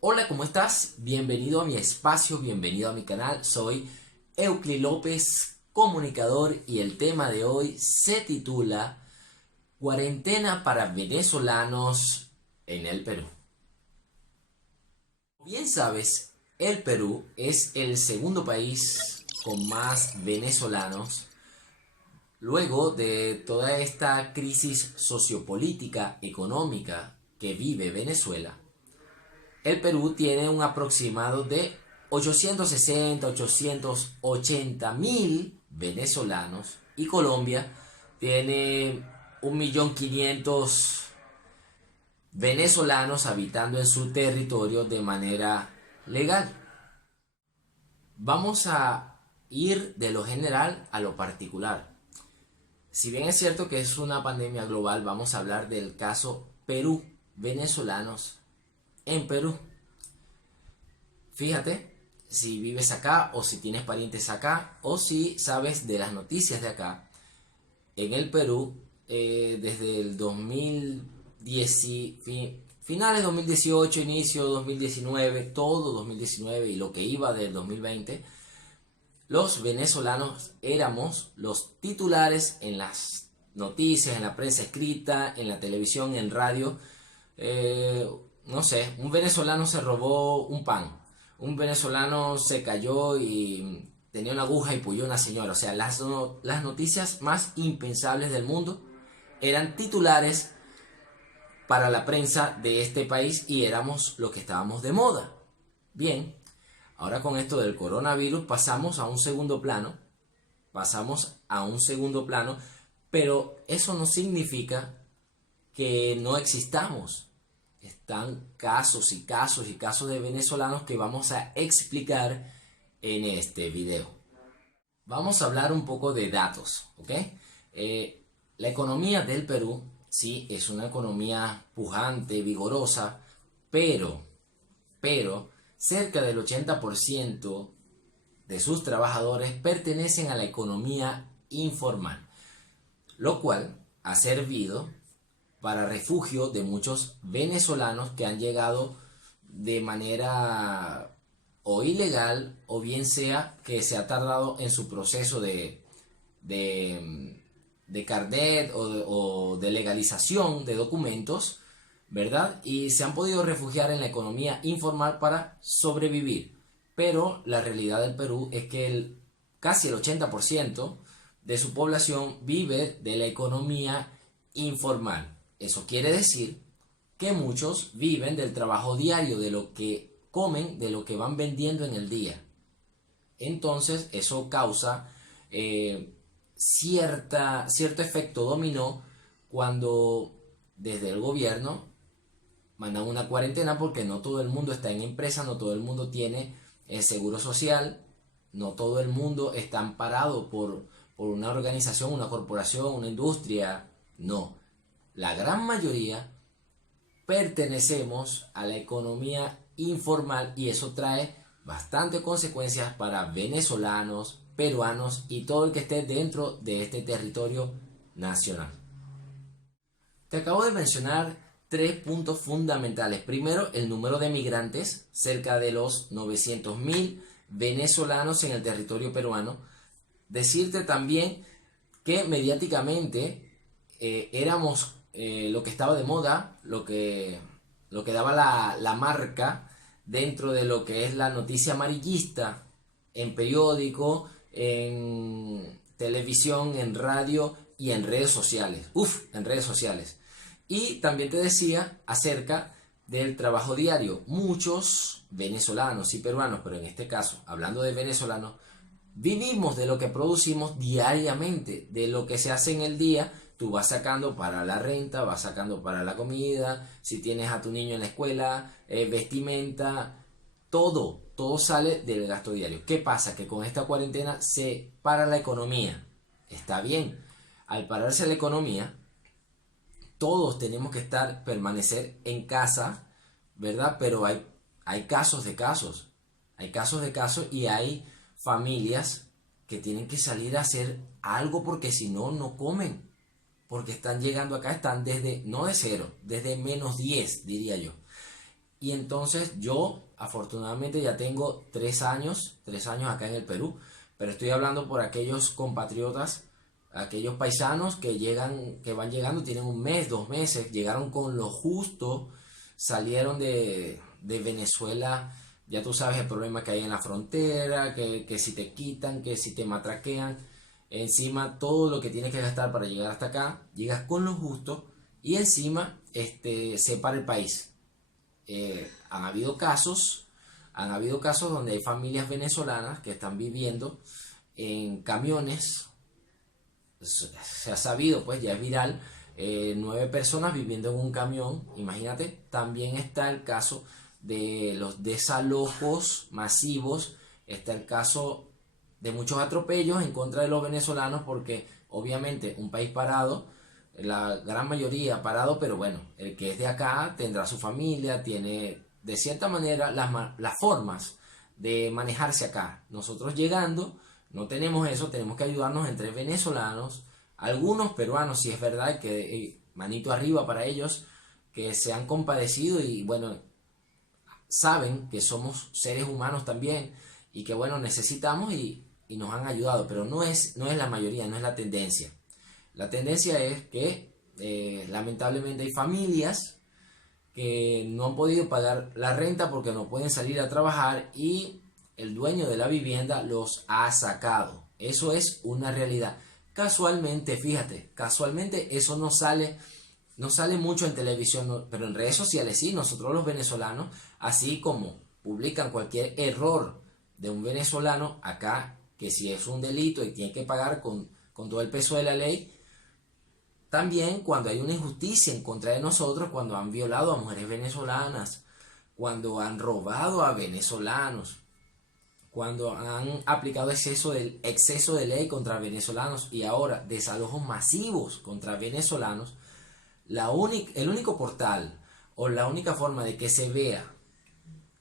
Hola, ¿cómo estás? Bienvenido a mi espacio, bienvenido a mi canal. Soy Eucli López, comunicador, y el tema de hoy se titula Cuarentena para venezolanos en el Perú. Como bien sabes, el Perú es el segundo país con más venezolanos luego de toda esta crisis sociopolítica, económica que vive Venezuela. El Perú tiene un aproximado de 860-880 mil venezolanos y Colombia tiene 1.500.000 venezolanos habitando en su territorio de manera legal. Vamos a ir de lo general a lo particular. Si bien es cierto que es una pandemia global, vamos a hablar del caso Perú, venezolanos en Perú. Fíjate si vives acá o si tienes parientes acá o si sabes de las noticias de acá. En el Perú, desde el 2010, finales 2018, inicio 2019, todo 2019 y lo que iba del 2020, los venezolanos éramos los titulares en las noticias, en la prensa escrita, en la televisión, en radio. No sé, un venezolano se robó un pan, un venezolano se cayó y tenía una aguja y puyó a una señora. O sea, las noticias más impensables del mundo eran titulares para la prensa de este país y éramos los que estábamos de moda. Bien, ahora con esto del coronavirus pasamos a un segundo plano, pero eso no significa que no existamos. Están casos y casos y casos de venezolanos que vamos a explicar en este video. Vamos a hablar un poco de datos, ¿ok? La economía del Perú, sí, es una economía pujante, vigorosa, pero, cerca del 80% de sus trabajadores pertenecen a la economía informal, lo cual ha servido para refugio de muchos venezolanos que han llegado de manera o ilegal o bien sea que se ha tardado en su proceso de carnet o de legalización de documentos, ¿verdad? Y se han podido refugiar en la economía informal para sobrevivir. Pero la realidad del Perú es que casi el 80% de su población vive de la economía informal. Eso quiere decir que muchos viven del trabajo diario, de lo que comen, de lo que van vendiendo en el día. Entonces eso causa cierto efecto dominó cuando desde el gobierno mandan una cuarentena, porque no todo el mundo está en empresa, no todo el mundo tiene seguro social, no todo el mundo está amparado por una organización, una corporación, una industria. No, la gran mayoría pertenecemos a la economía informal y eso trae bastantes consecuencias para venezolanos, peruanos y todo el que esté dentro de este territorio nacional. Te acabo de mencionar tres puntos fundamentales. Primero, el número de migrantes, cerca de los 900.000 venezolanos en el territorio peruano. Decirte también que mediáticamente éramos lo que estaba de moda, lo que daba la marca dentro de lo que es la noticia amarillista, en periódico, en televisión, en radio y en redes sociales. En redes sociales. Y también te decía acerca del trabajo diario. Muchos venezolanos y peruanos, pero en este caso, hablando de venezolanos, vivimos de lo que producimos diariamente, de lo que se hace en el día. Tú vas sacando para la renta, vas sacando para la comida, si tienes a tu niño en la escuela, vestimenta, todo sale del gasto diario. ¿Qué pasa? Que con esta cuarentena se para la economía. Está bien, al pararse la economía, todos tenemos que permanecer en casa, ¿verdad? Pero hay casos de casos, y hay familias que tienen que salir a hacer algo porque si no, no comen. Porque están llegando acá, están desde, no de cero, desde -10, diría yo. Y entonces yo afortunadamente ya tengo 3 años acá en el Perú, pero estoy hablando por aquellos compatriotas, aquellos paisanos que llegan, que van llegando, tienen 1 mes, 2 meses, llegaron con lo justo, salieron de Venezuela. Ya tú sabes el problema que hay en la frontera, que si te quitan, que si te matraquean, encima todo lo que tienes que gastar para llegar hasta acá, llegas con lo justo y encima se para el país. Han habido casos, donde hay familias venezolanas que están viviendo en camiones. Se ha sabido, pues ya es viral, 9 personas viviendo en un camión, imagínate. También está el caso de los desalojos masivos, está el caso de muchos atropellos en contra de los venezolanos, porque obviamente un país parado, la gran mayoría parado, pero bueno, el que es de acá tendrá su familia, tiene de cierta manera las formas de manejarse acá. Nosotros llegando no tenemos eso, tenemos que ayudarnos entre venezolanos, algunos peruanos, si es verdad que manito arriba para ellos, que se han compadecido y bueno, saben que somos seres humanos también y que bueno, necesitamos y nos han ayudado, pero no es la mayoría, no es la tendencia. La tendencia es que lamentablemente hay familias que no han podido pagar la renta porque no pueden salir a trabajar y el dueño de la vivienda los ha sacado. Eso es una realidad. Casualmente, fíjate, casualmente eso no sale mucho en televisión, pero en redes sociales sí. Nosotros los venezolanos, así como publican cualquier error de un venezolano acá, que si es un delito y tiene que pagar con todo el peso de la ley, también cuando hay una injusticia en contra de nosotros, cuando han violado a mujeres venezolanas, cuando han robado a venezolanos, cuando han aplicado exceso de ley contra venezolanos y ahora desalojos masivos contra venezolanos, el único portal o la única forma de que se vea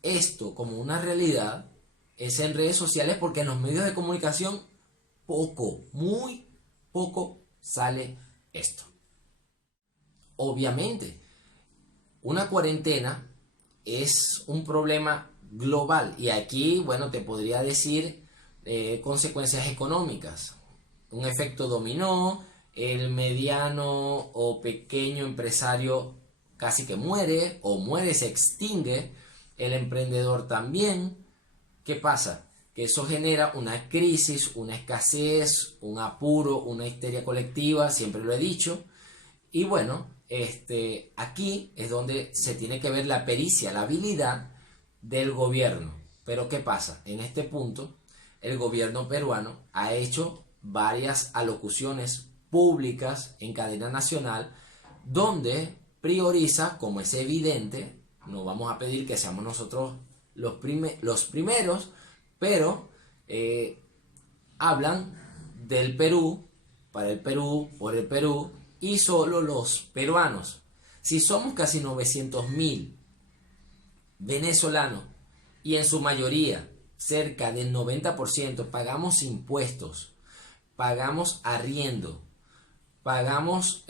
esto como una realidad es en redes sociales, porque en los medios de comunicación muy poco sale esto. Obviamente, una cuarentena es un problema global y aquí, bueno, te podría decir consecuencias económicas, un efecto dominó, el mediano o pequeño empresario casi que muere o muere, se extingue, el emprendedor también. ¿Qué pasa? Que eso genera una crisis, una escasez, un apuro, una histeria colectiva, siempre lo he dicho. Y bueno, aquí es donde se tiene que ver la pericia, la habilidad del gobierno. Pero ¿qué pasa? En este punto, el gobierno peruano ha hecho varias alocuciones públicas en cadena nacional donde prioriza, como es evidente, no vamos a pedir que seamos nosotros los primeros, pero hablan del Perú, para el Perú, por el Perú, y solo los peruanos. Si somos casi 900.000 venezolanos y en su mayoría, cerca del 90%, pagamos impuestos, pagamos arriendo, pagamos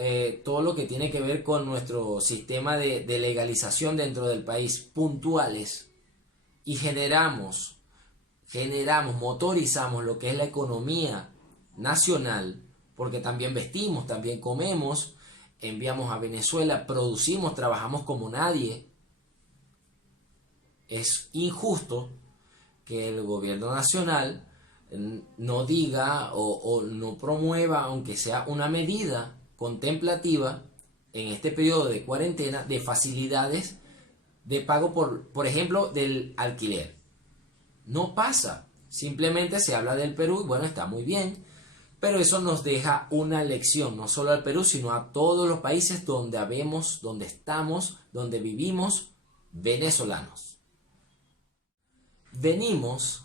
todo lo que tiene que ver con nuestro sistema de legalización dentro del país, puntuales, y motorizamos lo que es la economía nacional, porque también vestimos, también comemos, enviamos a Venezuela, producimos, trabajamos como nadie. Es injusto que el gobierno nacional no diga o no promueva, aunque sea una medida contemplativa en este periodo de cuarentena, de facilidades de pago por ejemplo, del alquiler. No pasa, simplemente se habla del Perú y bueno, está muy bien, pero eso nos deja una lección, no solo al Perú, sino a todos los países donde estamos, donde vivimos venezolanos. Venimos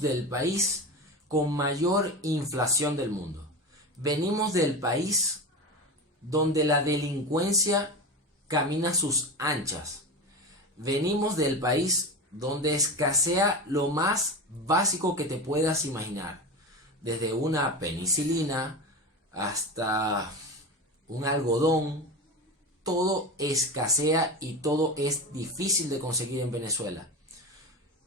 del país con mayor inflación del mundo. Venimos del país donde la delincuencia camina sus anchas. Venimos del país donde escasea lo más básico que te puedas imaginar. Desde una penicilina hasta un algodón, todo escasea y todo es difícil de conseguir en Venezuela.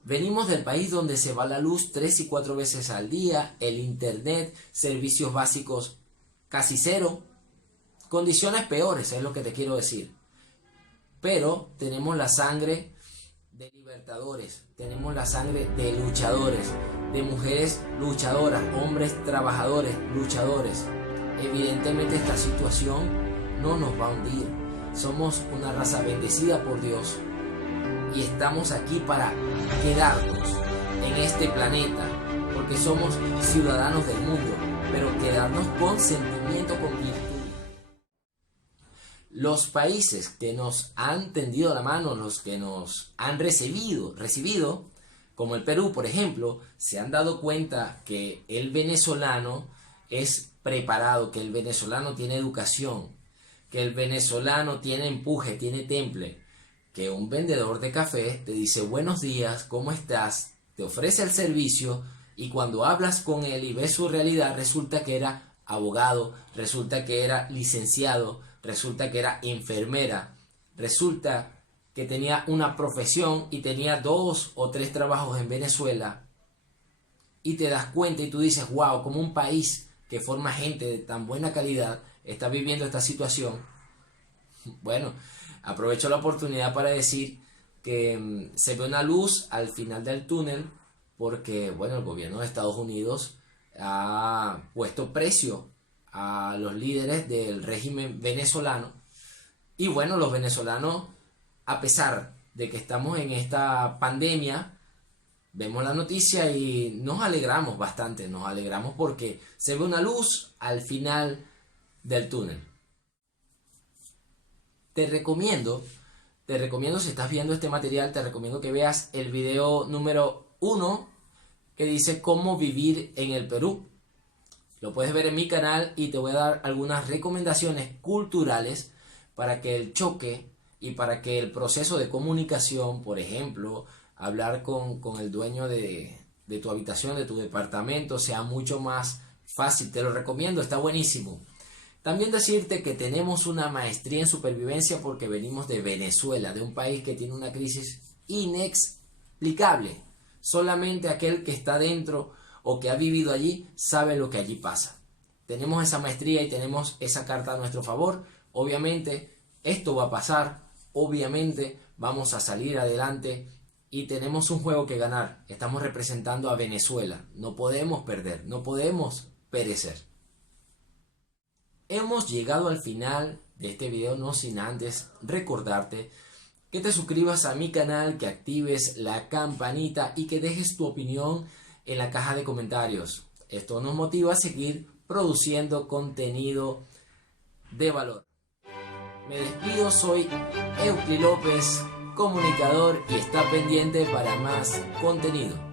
Venimos del país donde se va la luz 3 y 4 veces al día, el internet, servicios básicos casi cero, condiciones peores, es lo que te quiero decir. Pero tenemos la sangre de libertadores, tenemos la sangre de luchadores, de mujeres luchadoras, hombres trabajadores, luchadores. Evidentemente esta situación no nos va a hundir. Somos una raza bendecida por Dios y estamos aquí para quedarnos en este planeta, porque somos ciudadanos del mundo, pero quedarnos con sentimiento, con virtud. Los países que nos han tendido la mano, los que nos han recibido, como el Perú, por ejemplo, se han dado cuenta que el venezolano es preparado, que el venezolano tiene educación, que el venezolano tiene empuje, tiene temple, que un vendedor de café te dice buenos días, ¿cómo estás? Te ofrece el servicio y cuando hablas con él y ves su realidad, resulta que era abogado, resulta que era licenciado, resulta que era enfermera, resulta que tenía una profesión y tenía 2 o 3 trabajos en Venezuela, y te das cuenta y tú dices, wow, como un país que forma gente de tan buena calidad está viviendo esta situación. Bueno, aprovecho la oportunidad para decir que se ve una luz al final del túnel porque, bueno, el gobierno de Estados Unidos ha puesto precio a los líderes del régimen venezolano. Y bueno, los venezolanos, a pesar de que estamos en esta pandemia, vemos la noticia y nos alegramos bastante, nos alegramos porque se ve una luz al final del túnel. Te recomiendo si estás viendo este material, te recomiendo que veas el video número 1 que dice cómo vivir en el Perú. Lo puedes ver en mi canal y te voy a dar algunas recomendaciones culturales para que el choque y para que el proceso de comunicación, por ejemplo, hablar con el dueño de tu habitación, de tu departamento, sea mucho más fácil. Te lo recomiendo, está buenísimo. También decirte que tenemos una maestría en supervivencia porque venimos de Venezuela, de un país que tiene una crisis inexplicable. Solamente aquel que está dentro o que ha vivido allí sabe lo que allí pasa. Tenemos esa maestría y tenemos esa carta a nuestro favor. Obviamente esto va a pasar, obviamente vamos a salir adelante y tenemos un juego que ganar. Estamos representando a Venezuela, no podemos perder, no podemos perecer. Hemos llegado al final de este video, no sin antes recordarte que te suscribas a mi canal, que actives la campanita y que dejes tu opinión en la caja de comentarios. Esto nos motiva a seguir produciendo contenido de valor. Me despido, soy Eucli López, comunicador, y está pendiente para más contenido.